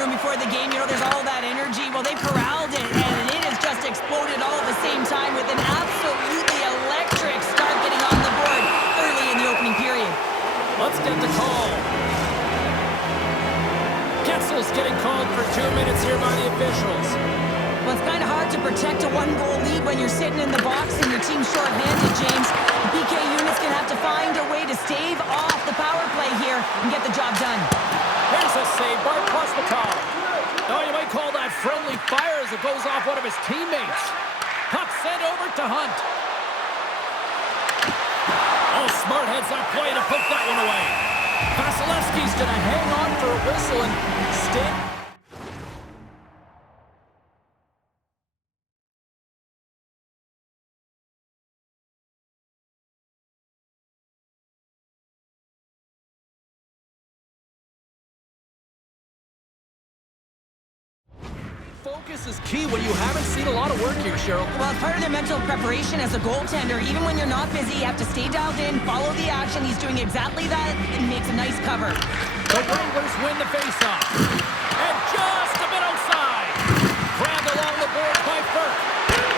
room before the game. You know, there's all that energy. Well, they corralled it, and it has just exploded all at the same time with an absolutely electric start getting on the board early in the opening period. Let's get the call. Getzel's getting called for 2 minutes here by the officials. Well, it's kind of hard to protect a one-goal lead when you're sitting in the box and your team's short-handed, James. The PK unit's going to have to find a way to stave off the power play here and get the job done. Here's a save by Prosvetov. Oh, you might call that friendly fire as it goes off one of his teammates. Puck sent over to Hunt. Oh, smart heads-up play to put that one away. Vasilevsky's going to hang on for a whistle and stay. Focus is key when you haven't seen a lot of work here, Cheryl. Well, it's part of their mental preparation as a goaltender. Even when you're not busy, you have to stay dialed in, follow the action. He's doing exactly that and makes a nice cover. The Wranglers win the faceoff. And just a bit outside. Grabbed along the boards by Burke.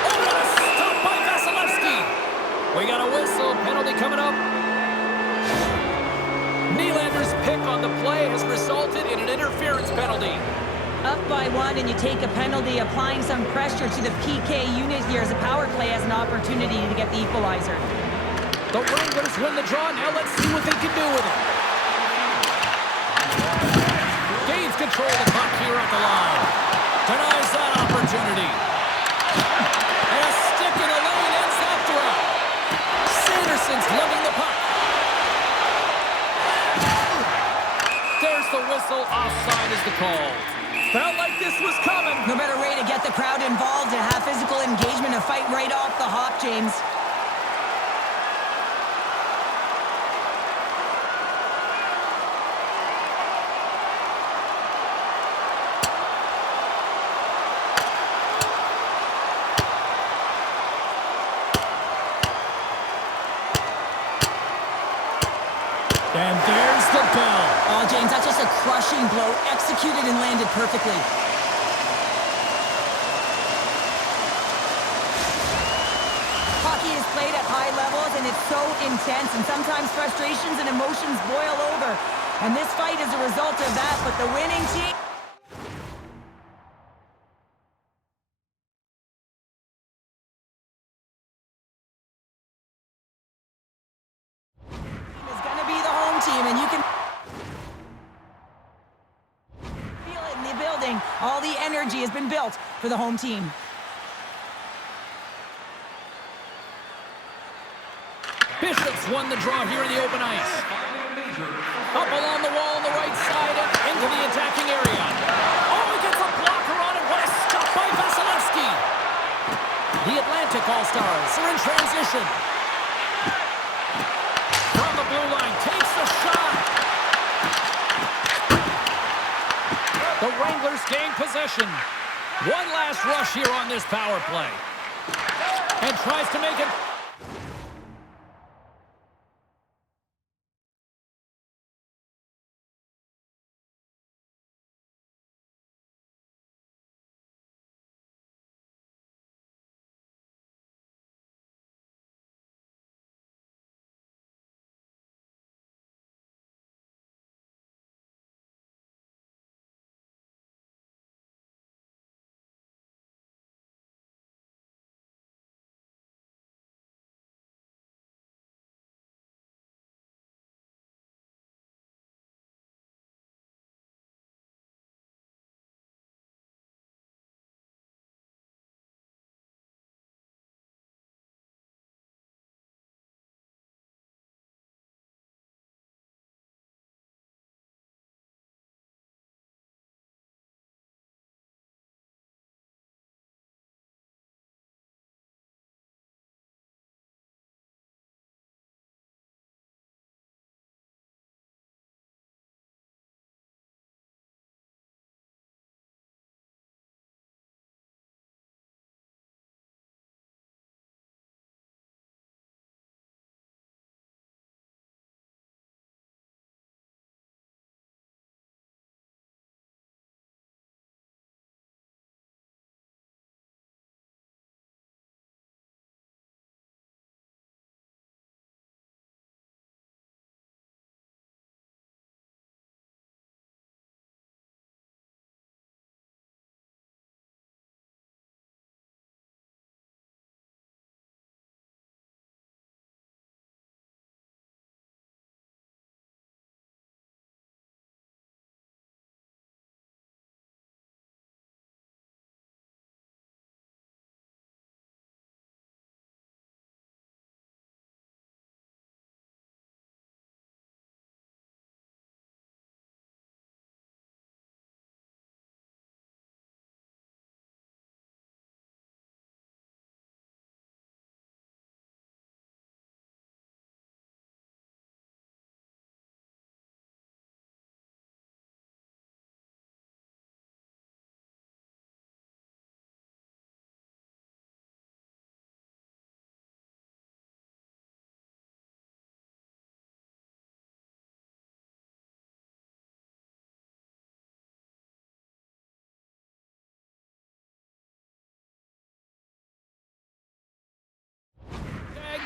Oh, what a stop by Vasilevsky. We got a whistle. Penalty coming up. Nylander's pick on the play has resulted in an interference penalty. Up by one, and you take a penalty, applying some pressure to the PK unit here as a power play has an opportunity to get the equalizer. The Wranglers win the draw. Now let's see what they can do with it. Gains control of the puck here at the line. Denies that opportunity. And a stick in the lane ends that throw. Sanderson's lugging the puck. There's the whistle. Offside is the call. Felt like this was coming. No better way to get the crowd involved and have physical engagement and fight right off the hop, James. And there's the bell. Oh, James, that's just a crushing blow, executed and landed perfectly. Hockey is played at high levels, and it's so intense, and sometimes frustrations and emotions boil over. And this fight is a result of that, but the winning team... is going to be the home team, and you can... feel it in the building. All the energy has been built for the home team. Bishop's won the draw here in the open ice. Up along the wall on the right side and into the attacking area. Oh, he gets a blocker on it. What a stop by Vasilevsky. The Atlantic All-Stars are in transition. From the blue line, takes the shot. The Wranglers gain possession. One last rush here on this power play. And tries to make it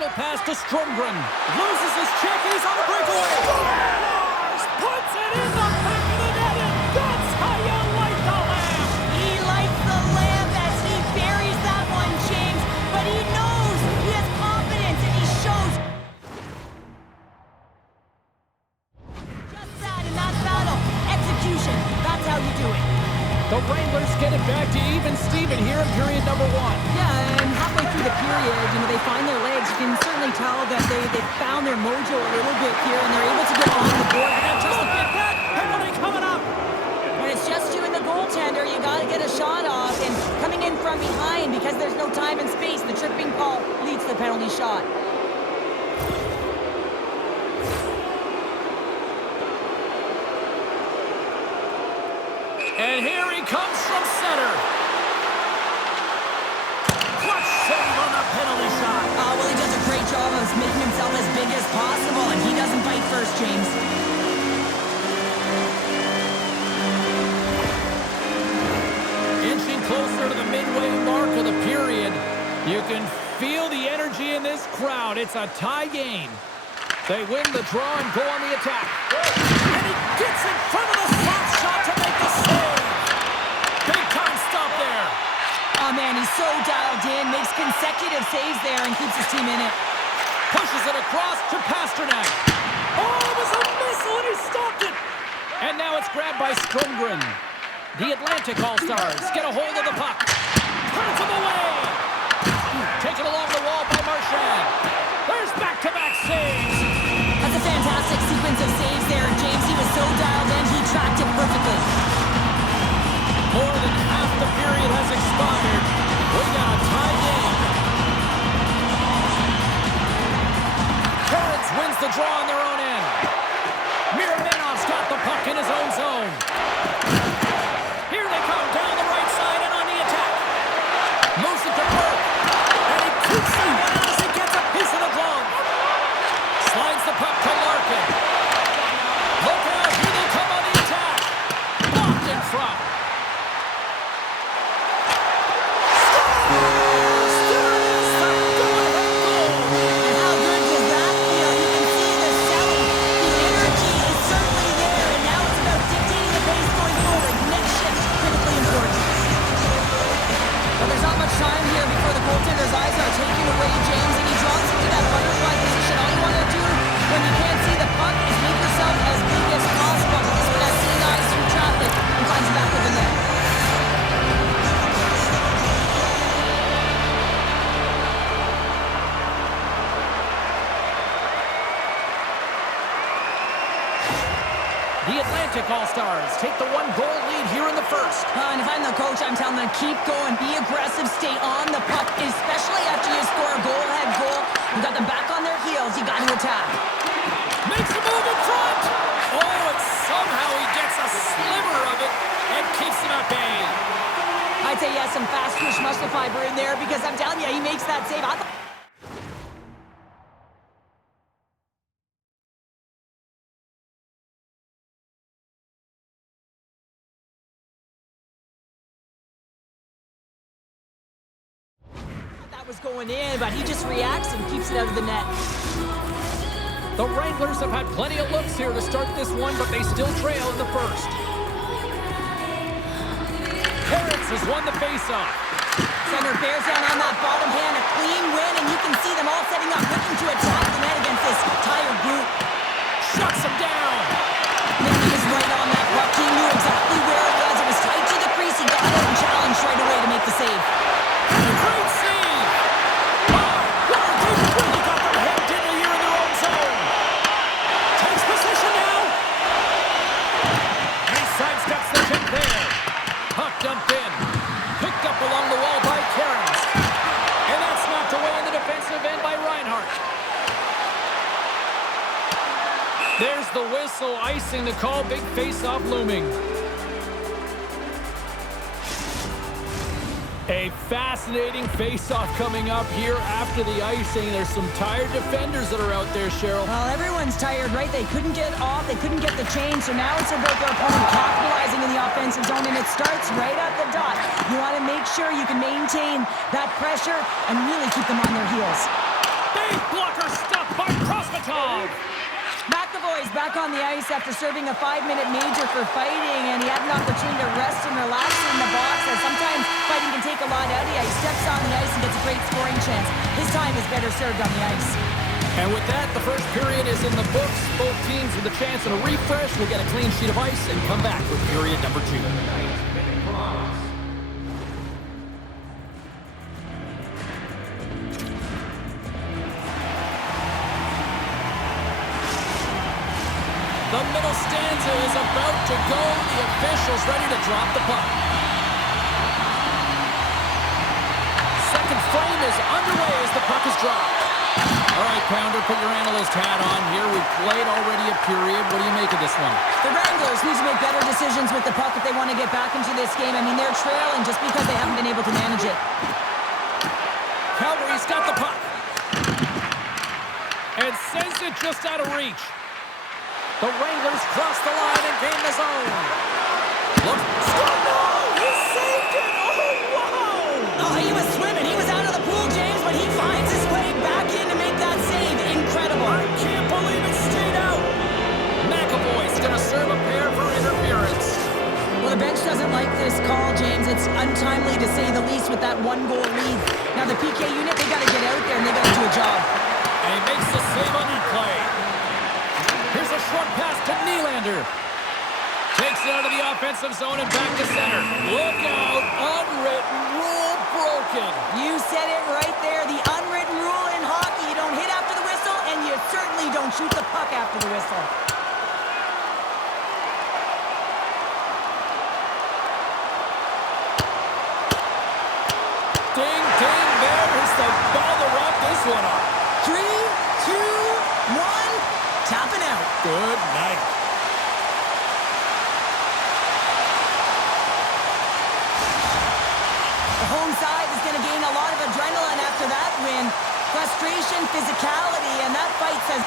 Dribble pass to Strumgren. Loses his check and he's on the breakaway. Scores! Puts it in the back of the net, and that's how you light the lamp. He lights the lamp as he buries that one, James. But he knows he has confidence and he shows just that in that battle. Execution. That's how you do it. The Wranglers get it back to even Steven here in period number 1. Yeah, and halfway through the period, they find their legs. You can certainly tell that they found their mojo a little bit here, and they're able to get on the board. Look at that penalty coming up. When it's just you and the goaltender, you got to get a shot off. And coming in from behind, because there's no time and space, the tripping call leads to the penalty shot. And here he comes from center. Clutch save on the penalty shot. Well, he does a great job of making himself as big as possible, and he doesn't bite first, James. Inching closer to the midway mark of the period. You can feel the energy in this crowd. It's a tie game. They win the draw and go on the attack. And he gets in front of the slot shot to make the save. Big time stop there. Oh, man, he's so dialed in, makes consecutive saves there, and keeps his team in it. Pushes it across to Pastrnak. Oh, it was a missile, and he stopped it. And now it's grabbed by Strumgren. The Atlantic All-Stars get a hold of the puck. Turns him away. Taken along the wall by Marchand. There's back-to-back saves. That's a fantastic sequence of saves there, James. He was so dialed in, he tracked it perfectly. More than half the period has expired. We got a tie game. Terrence wins the draw on their own end. Miromanov's got the puck in his own zone. Here they come down the right side and on the attack. Moves it to Burke. And he keeps that one out as he gets a piece of the glove. Slides the puck to Larkin. Look out, here they come on the attack. Blocked in front. Goaltender's eyes are taken away, James, and he drops into that butterfly position. All you want to do when you can't see the puck is make yourself as big as possible. But this one has seeing eyes through traffic and finds the back of the net. The Atlantic All-Stars take the 1-goal lead here in the first. And if I'm the coach, I'm telling them, keep going, be aggressive, stay on the puck, especially after you score a goal-ahead goal. You got them back on their heels, you got to attack. Makes a move in front! Oh, and somehow he gets a sliver of it and keeps him at bay. I'd say, yes, some fast-twitch muscle fiber in there, because I'm telling you, he makes that save. Was going in, but he just reacts and keeps it out of the net. The Wranglers have had plenty of looks here to start this one, but they still trail in the first. Terrence has won the faceoff. Center bears down on that bottom hand, a clean win, and you can see them all setting up, looking to attack the net against this tired group. Shuts him down. Nicky was right on that puck. He knew exactly where it was. It was tight to the crease. He got it and challenged right away to make the save. And a great save. Dumped in. Picked up along the wall by Terrence. And that's knocked away in the defensive end by Reinhart. There's the whistle, icing the call. Big face-off looming. A fascinating face-off coming up here after the icing. There's some tired defenders that are out there, Cheryl. Well, everyone's tired, right? They couldn't get off. They couldn't get the change. So now it's about their opponent capitalizing in the offensive zone, and it starts right at the dot. You want to make sure you can maintain that pressure and really keep them on their heels. Big block. back on the ice after serving a 5-minute major for fighting, and he had an opportunity to rest and relax in the box, as sometimes fighting can take a lot out of you. He steps on the ice and gets a great scoring chance. His time is better served on the ice. And with that, the first period is in the books. Both teams with a chance at a refresh will get a clean sheet of ice and come back with period number 2. The middle stanza is about to go. The official's ready to drop the puck. Second frame is underway as the puck is dropped. All right, Pounder, put your analyst hat on here. We've played already a period. What do you make of this one? The Wranglers need to make better decisions with the puck if they want to get back into this game. I mean, they're trailing just because they haven't been able to manage it. Calgary's got the puck. And sends it just out of reach. The Wranglers cross the line and gain the zone. Look, score! No! He saved it! Oh, wow! Oh, he was swimming. He was out of the pool, James, but he finds his way back in to make that save. Incredible. I can't believe it stayed out. McAvoy's going to serve a pair for interference. Well, the bench doesn't like this call, James. It's untimely to say the least with that one-goal lead. Now, the PK unit, they got to get out there and they got to do a job. And he makes the save on the play. Here's a short pass to Nylander. Takes it out of the offensive zone and back to center. Look out. Unwritten rule broken. You said it right there. The unwritten rule in hockey. You don't hit after the whistle, and you certainly don't shoot the puck after the whistle. Ding, ding, there's the bell to wrap this one up. 3, 2, 1, tapping out. Good night. The home side is going to gain a lot of adrenaline after that win. Frustration, physicality, and that fight says...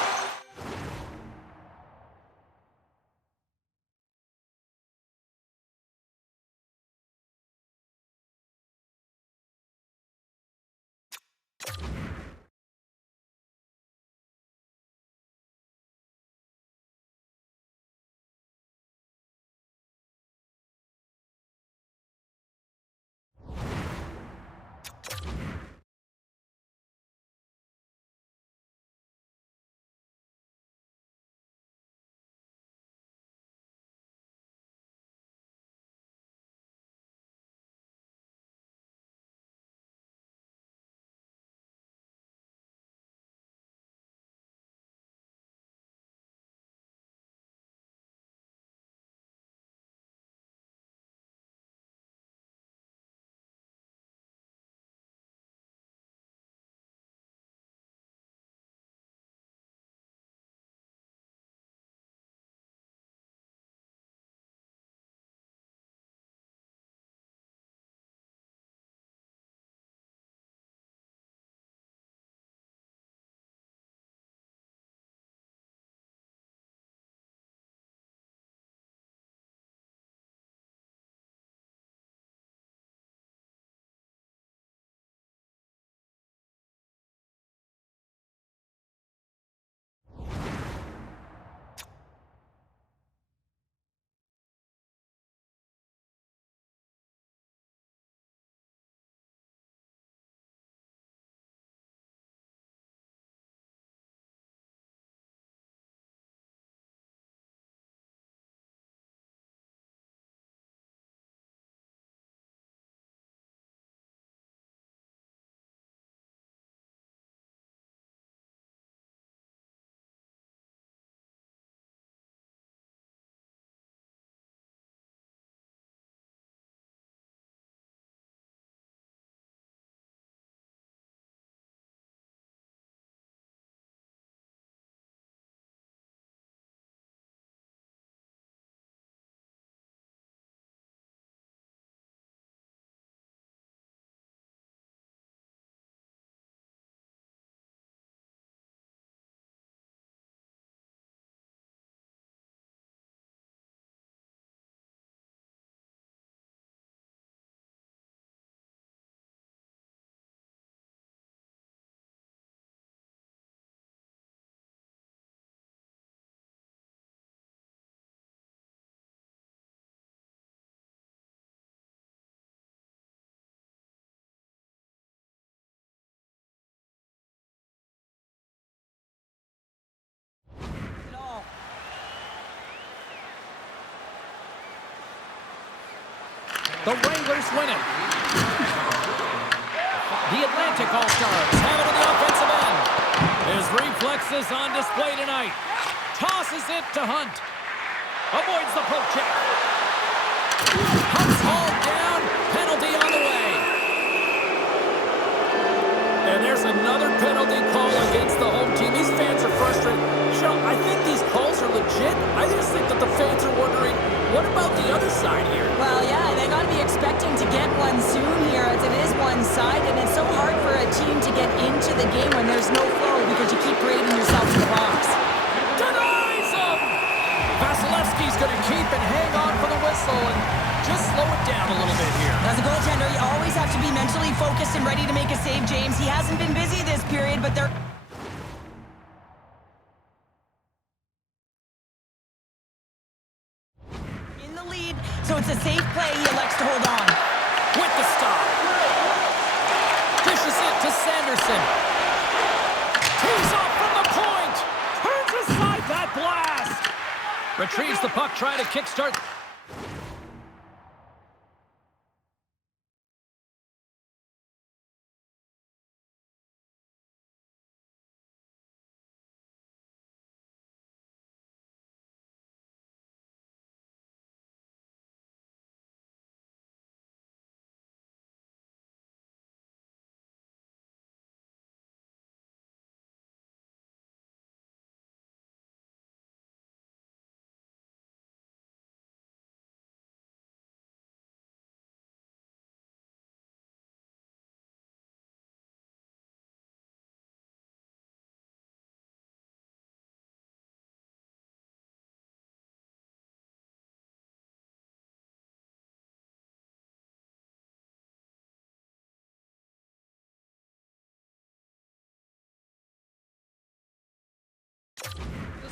The Wranglers win it. The Atlantic All-Stars have it on the offensive end. His reflexes on display tonight. Tosses it to Hunt. Avoids the poke check. Hunt's hauled down. Penalty on the way. And there's another penalty call against the home team. These fans are frustrated. Shell, I think these calls are legit. I just think that the fans are wondering, what about the other side here? Well, yeah, they got to be expecting to get one soon here, as it is one side, and it's so hard for a team to get into the game when there's no flow because you keep parading yourself in the box. Denies him! Vasilevsky's going to keep and hang on for the whistle and just slow it down a little bit here. As a goaltender, you always have to be mentally focused and ready to make a save, James. He hasn't been busy this period, but they're... in the lead, so it's a safe play. He elects to hold on. With the stop. Dishes it to Sanderson. Tees off from the point. Turns aside that blast. Retrieves the puck, trying to kickstart.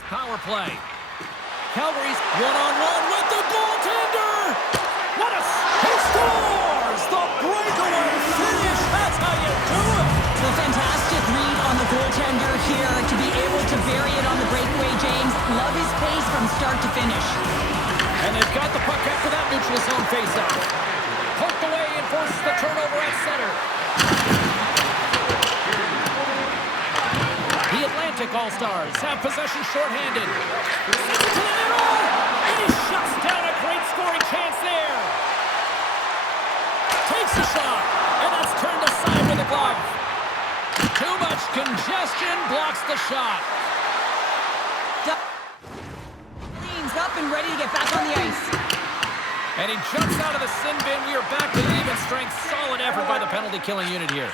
Power play. Calgary's one-on-one with the goaltender. He scores! The breakaway finish. That's how you do it. A fantastic read on the goaltender here to be able to bury it on the breakaway, James. Love his pace from start to finish. And they've got the puck after that neutral zone faceoff. Poked away and forces the turnover at center. The Atlantic All-Stars have possession shorthanded. Sends it to the middle, and he shuts down a great scoring chance there. Takes a shot, and that's turned aside with a glove. Too much congestion blocks the shot. Leans up and ready to get back on the ice. And he jumps out of the sin bin. We are back to even strength. Solid effort by the penalty-killing unit here.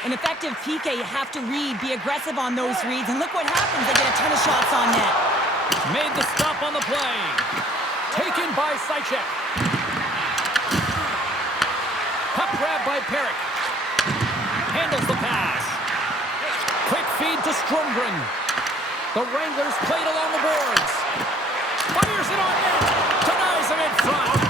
An effective PK, you have to read, be aggressive on those reads, and look what happens. They get a ton of shots on net. Made the stop on the play. Taken by Sychek. Puck grab by Perrick. Handles the pass. Quick feed to Stromgren. The Wranglers played along the boards. Fires it on net. Denies him in front.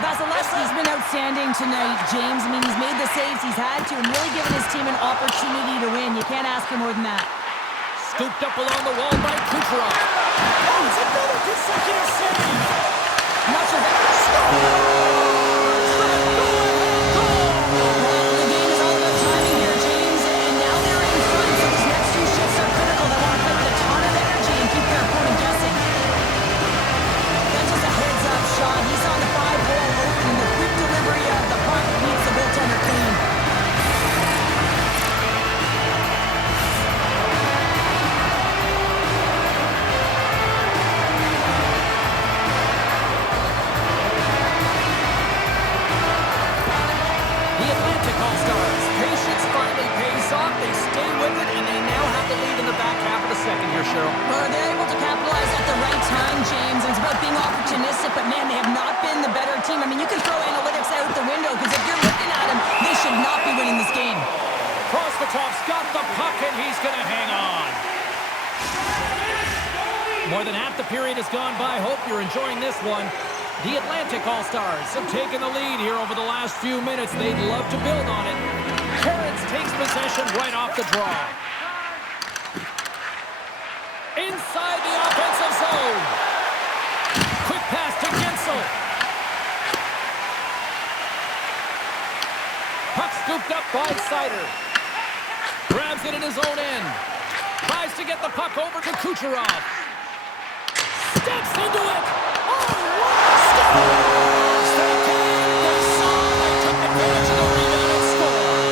Vasilevsky's been outstanding tonight, James. I mean, he's made the saves he's had to and really given his team an opportunity to win. You can't ask for more than that. Scooped up along the wall by Kucherov. Oh, it's another consecutive save. I'm not sure that... The game is all about timing here, James, and now they're in front, so these next two shifts are critical. They want to play with a ton of energy and keep their opponent guessing. That's just a heads-up shot. He's on the 5-hole open. The quick delivery of the puck beats the goaltender clean. The Atlantic All-Stars. Patience finally pays off. They stay with it, and they now have the lead in the back half of the second here, Cheryl. Well, they're able to capitalize at the right time, James. It's about being opportunistic, but man, they have not been the better team. I mean, you can throw analytics out the window, because if you're looking at them, they should not be winning this game. Prosvetov's got the puck, and he's going to hang on. More than half the period has gone by. Hope you're enjoying this one. The Atlantic All-Stars have taken the lead here over the last few minutes. They'd love to build on it. Terrence takes possession right off the draw. Inside the offensive zone. Quick pass to Gensel. Puck scooped up by Seider. Grabs it in his own end. Tries to get the puck over to Kucherov. Steps into it. Oh, what a scores! They came, they saw, they took advantage of the rebound and scored.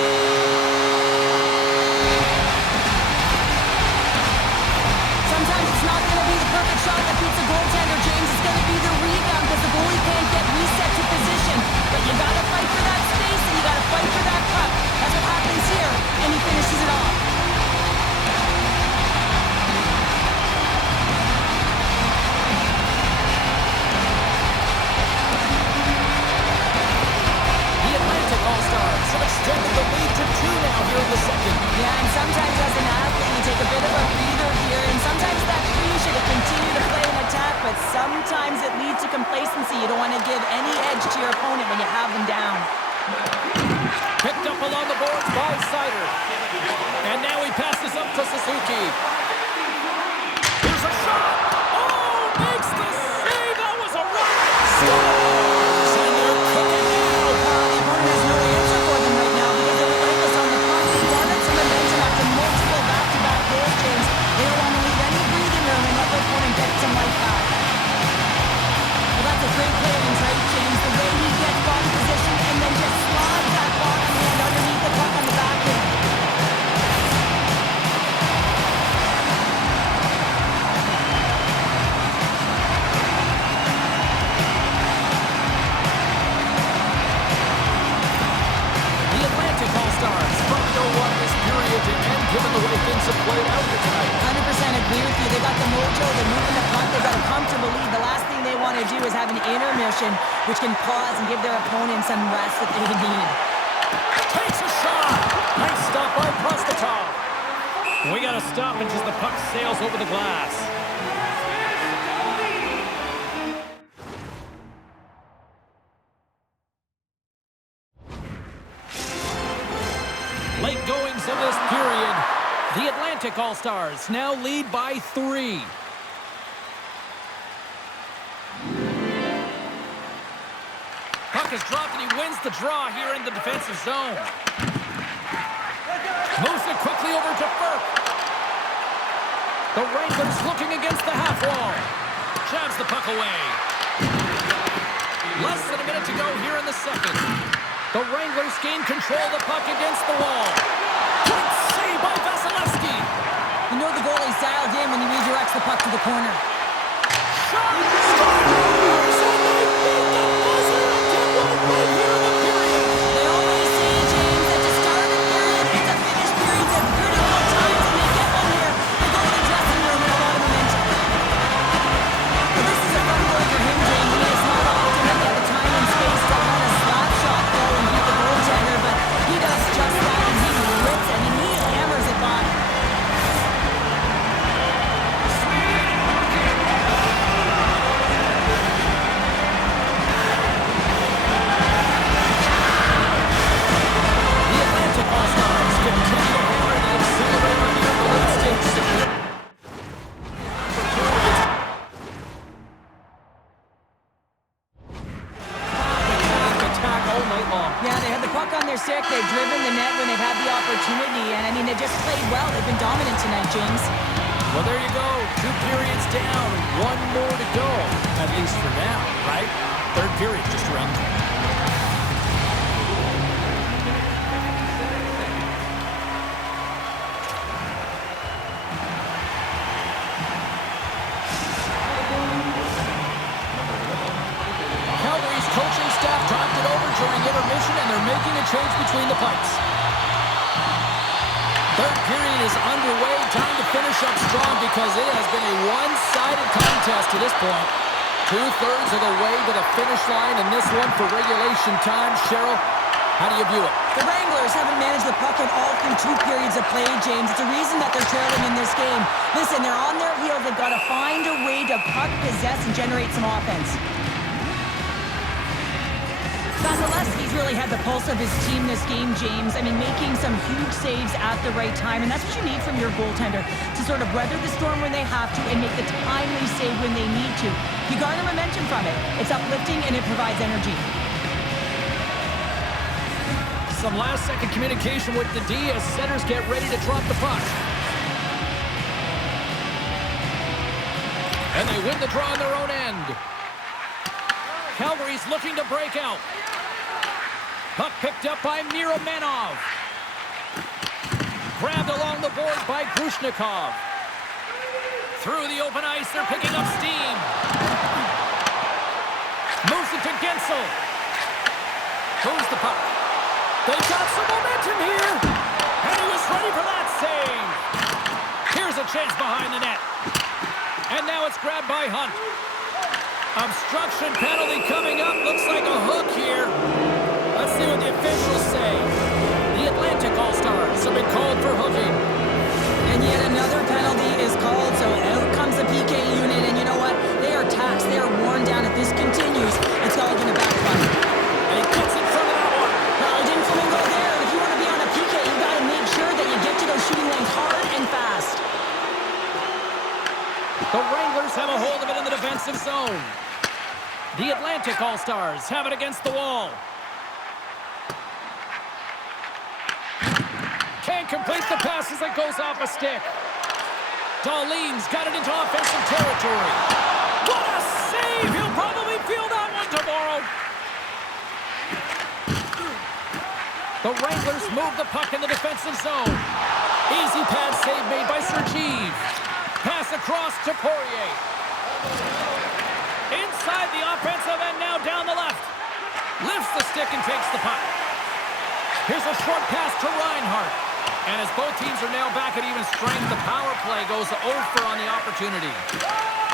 Sometimes it's not going to be the perfect shot that beats a goaltender, James. It's going to be the rebound because the goalie can't get reset to position. But you got to fight for that space and you got to fight for that puck. That's what happens here, and he finishes it off. All-Stars have extended the lead to 2 now here in the second. Yeah, and sometimes as an athlete, you take a bit of a breather here, and sometimes that free should have continued to play an attack, but sometimes it leads to complacency. You don't want to give any edge to your opponent when you have them down. Picked up along the boards by Seider. And now he passes up to Suzuki. Here's a shot! Oh, makes the save! That was a run! Scores! And they're cooking now! The opponent has no answer for them right now because they're relentless on the puck. They garnered some momentum after multiple back-to-back goals, James. They don't want to leave any breathing room and let their opponent get some life back. Well, that's a great play in right, James. The way he gets body position and then just slides that bottom hand underneath the puck on the back end. The Atlantic All-Stars from no one this period to end, given the way things have played out here tonight. 100% agree with you. They got the mojo, they're moving the puck, they've got a comfortable lead. The last thing they want to do is have an intermission, which can pause and give their opponent some rest that they need. Takes a shot! Nice stop by Prosvetov. We got to stop it as the puck sails over the glass. Late goings of this period. The Atlantic All-Stars now lead by 3. Puck is dropped and he wins the draw here in the defensive zone. Moves it quickly over to Burke. The Wranglers looking against the half wall. Jabs the puck away. Less than a minute to go here in the second. The Wranglers gain control of the puck against the wall. Good save by Vasilevsky. You know the goalie's dialed in when he redirects the puck to the corner. Shot! Scores! And they beat the buzzer and get one right here in the period. They always say, James, that to start a period and to finish periods at critical times, and they get one here. They go to the dressing room with a lot of momentum. Well, this is a fun goal for him, James. He is not often that he had the time and space to run a slap shot though and beat the goaltender, but he does just that, and he rips it, and he hammers it by. The Atlantic All-Stars continue to hammer the accelerator here in the late stage. Attack all night long. Yeah, they had the puck on their stick. They've driven the net when they've had the opportunity, and I mean, they just played well. They've been dominant tonight, James. Well, there you go. 2 periods down, 1 more to go. At least for now, right? Third period just around the corner. Calgary's coaching staff dropped it over during intermission, and they're making a change between the pipes. Third period is underway. Time to finish up strong because it has been a one-sided contest to this point. 2/3 of the way to the finish line in this one for regulation time. Cheryl, how do you view it? The Wranglers haven't managed the puck at all through 2 periods of play, James. It's a reason that they're trailing in this game. Listen, they're on their heels. They've got to find a way to puck possess and generate some offense. Vasilevsky's really had the pulse of his team this game, James. I mean, making some huge saves at the right time, and that's what you need from your goaltender, to sort of weather the storm when they have to and make the timely save when they need to. You garner momentum from it. It's uplifting and it provides energy. Some last-second communication with the D as centers get ready to drop the puck. And they win the draw on their own end. Calgary's looking to break out. Puck picked up by Miromanov. Grabbed along the boards by Grushnikov. Through the open ice, they're picking up steam. Moves it to Gensel. Moves the puck. They've got some momentum here. And he was ready for that save. Here's a chance behind the net. And now it's grabbed by Hunt. Obstruction penalty coming up. Looks like a hook here. Let's see what the officials say. The Atlantic All-Stars have been called for hooking. And yet another penalty is called, so out comes the PK unit. And you know what? They are taxed. They are worn down. If this continues, it's all going to backfire. And he gets in front of that one. No, he didn't even go there. And if you want to be on a PK, you got to make sure that you get to those shooting lanes hard and fast. The Wranglers have a hold of it in the defensive zone. The Atlantic All-Stars have it against the wall. Can't complete the pass as it goes off a stick. Dahlin's got it into offensive territory. What a save! He'll probably feel that one tomorrow. The Wranglers move the puck in the defensive zone. Easy pad save made by Sergeev. Pass across to Poirier. Inside the offensive end, now down the left. Lifts the stick and takes the puck. Here's a short pass to Reinhart. And as both teams are now back at even strength, the power play goes over on the opportunity.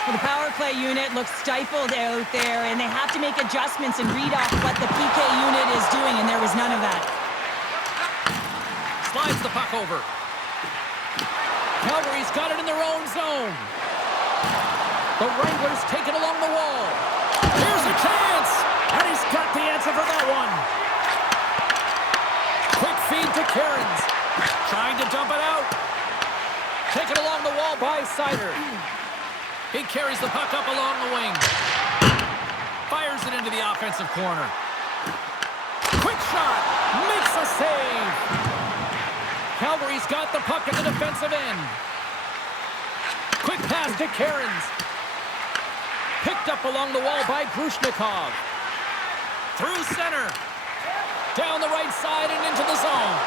Well, the power play unit looks stifled out there, and they have to make adjustments and read off what the PK unit is doing, and there was none of that. Slides the puck over. Calgary's got it in their own zone. The Wranglers take it along the wall. Here's a chance! And he's got the answer for that one. Quick feed to Cairns. Trying to dump it out. Taken along the wall by Seider. He carries the puck up along the wing. Fires it into the offensive corner. Quick shot. Makes a save. Calgary's got the puck at the defensive end. Quick pass to Cairns. Picked up along the wall by Grushnikov. Through center. Down the right side and into the zone.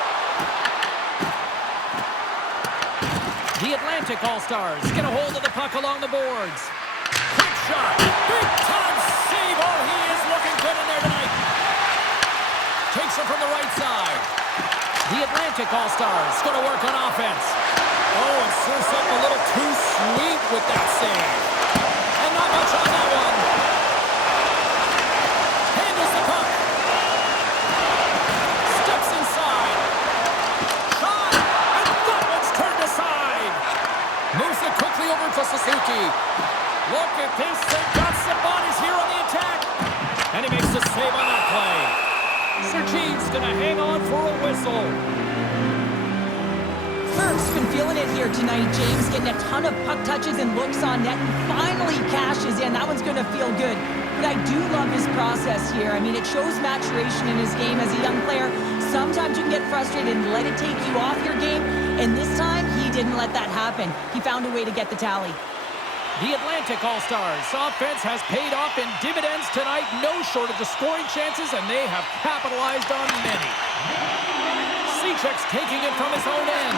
The Atlantic All-Stars get a hold of the puck along the boards. Quick shot. Big time save. Oh, he is looking good in there tonight. Takes it from the right side. The Atlantic All-Stars going to work on offense. Oh, and serves up a little too sweet with that save. And not much on that one. Handles the puck. Steps inside. Shot. And that one's turned aside. Moves it quickly over to Suzuki. Look at this. They've got some bodies here on the attack. And he makes the save on that play. Sergeev's going to hang on for a whistle. Burke's been feeling it here tonight, James, getting a ton of puck touches and looks on net, and finally cashes in. That one's going to feel good. But I do love his process here. I mean, it shows maturation in his game as a young player. Sometimes you can get frustrated and let it take you off your game, and this time, he didn't let that happen. He found a way to get the tally. The Atlantic All-Stars offense has paid off in dividends tonight. No shortage of scoring chances, and they have capitalized on many. Cechek's taking it from his own end.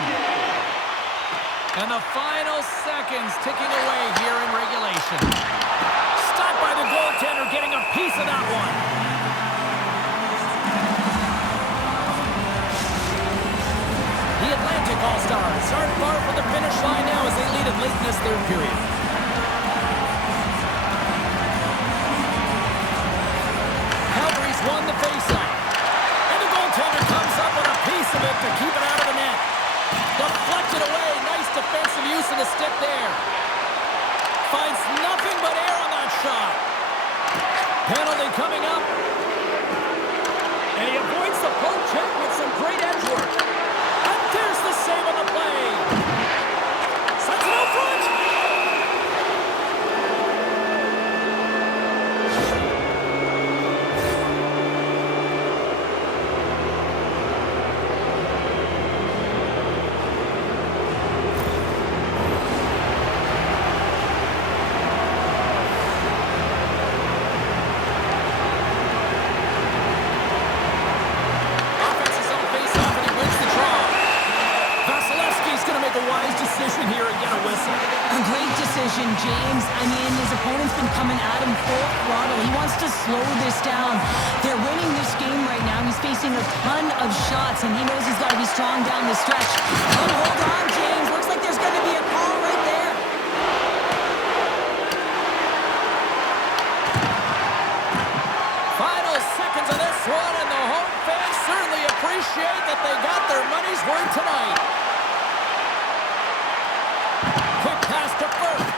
And the final seconds ticking away here in regulation. Stopped by the goaltender, getting a piece of that one. The Atlantic All-Stars aren't far from the finish line now as they lead it late in this third period. Calgary's won the faceoff. And the goaltender comes up with a piece of it to keep it out of the net. Deflected away. Nice defensive use of the stick there. Finds nothing but air on that shot. Penalty coming up. And he avoids the poke check with some great edge work. And there's the save on the play. Sends it out front. decision, James. I mean, his opponent's been coming at him full throttle. He wants to slow this down. They're winning this game right now. He's facing a ton of shots, and he knows he's got to be strong down the stretch. Oh, hold on, James. Looks like there's going to be a call right there. Final seconds of this one, and the home fans certainly appreciate that they got their money's worth tonight. Quick pass to first.